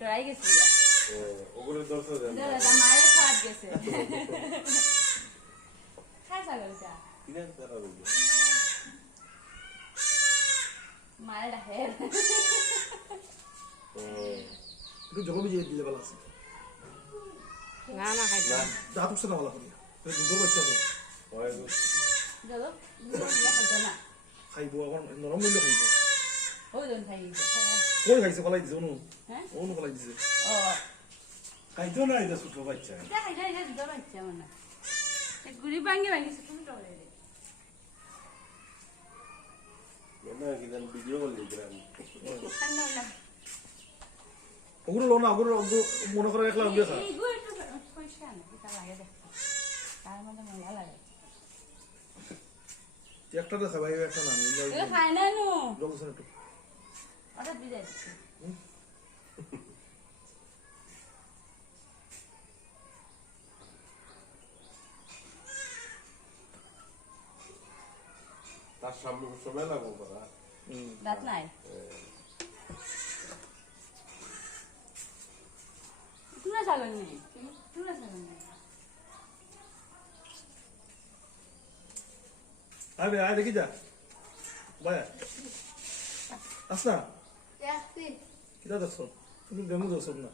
ডরাই গেছি ওগুলো দর্শক মায়ের খাওয়াত গেছে খায় ছাগলটা কিনা তারা বলবে মায়ের ডাকে একটু জল ভিজিয়ে দিলে ভালো আছে না না খাই দাঁত উঠছে না ভালো করে দুধের বাচ্চা তো চলো খাইতো না খাইব এখন নরম মিলে খাইব ওই জন খাই কই খাইছে ফলাই দিছে অনু হ্যাঁ অনু ফলাই দিছে ও খাইতো না এটা ছোট বাচ্চা এটা খাইটা এটা দিতে পারছে আমার না গুড়ি ভাঙি ভাঙিছে তুমি ডরে রে না কি জান ভিডিও করলি গ্রাম ঠান্ডা না ওগুলো লো না ওগুলো মনে করে রাখলাম দিয়ে খা এই গুড় একটু পরিষ্কার না এটা লাগে দেখ তার মধ্যে মজা লাগে একটা দেখা ভাই একটা না এ খায় না নো জল সরে একটু ওটা দিয়ে দিচ্ছি তার সামনে সময় লাগবো করা দাঁত নাই তুলা ছাগল নেই তুলা ছাগল নেই আরে আয় দেখি যা ভাই আসনা দেখছি কিটা দেখছ তুমি ডেমো দেখছ না